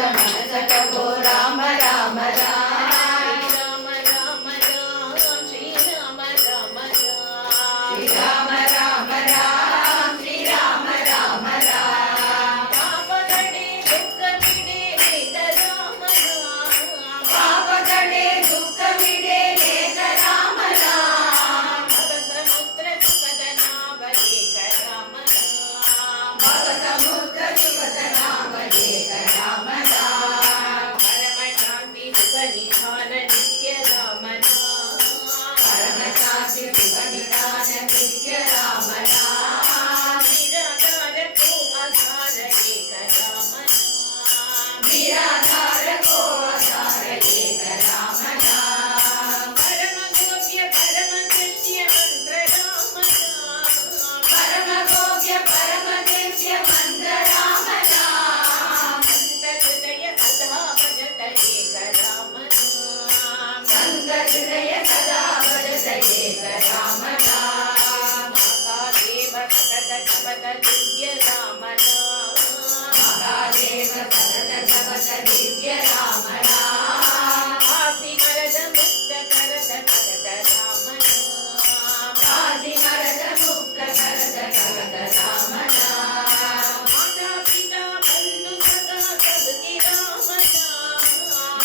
मनसटवो राम राम राम राम राम राम श्री राम राम राम श्री राम राम राम श्री राम राम राम पाप गणे दुख बिडे लेख राम राम पाप गणे दुख बिडे लेख राम राम भव समुद्र सुखद नाम लेख राम राम भव समुद्र सुखद नाम लेख राम राम परम शांति सुख निधान नित्य राम राम परम शांति सुख निधान नित्य राम राम निराधार को आधार एक राम राम निराधार को आधार एक राम राम परम गोप्य परम दृश्य मंत्र राम राम परम भोग्य परम दिव्य मंत्र राम राम संत हृदय सदा भजत एक राम राम संत हृदय सदा भजत एक राम राम महादेव सतत जपत दिव्य राम राम महादेव सतत जपत दिव्य राम राम काशी मरद मुक्त करत करत राम राम काशी मरद मुक्त करत करत राम राम माता पिता बंधु सदा सबके राम राम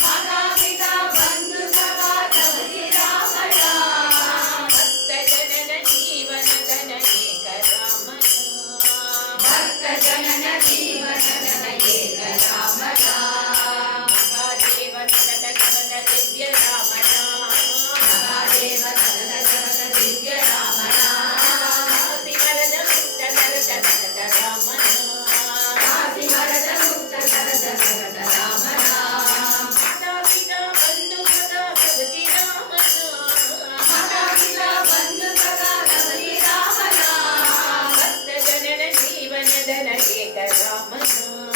माता पिता बंधु सदा सबके राम राम भक्त जनन जीवन धन एक राम राम भक्त जनन जीवन धन एक राम राम महादेव सतत जपत दिव्य राम राम महादेव सतत जपत दिव्य राम राम काशी मरद मुक्त करत करत राम राम काशी मरद मुक्त करत करत राम राम माता पिता बंधु सदा सबके राम राम माता पिता बंधु सदा सबके राम राम भक्त जनन जीवन धन एक राम राम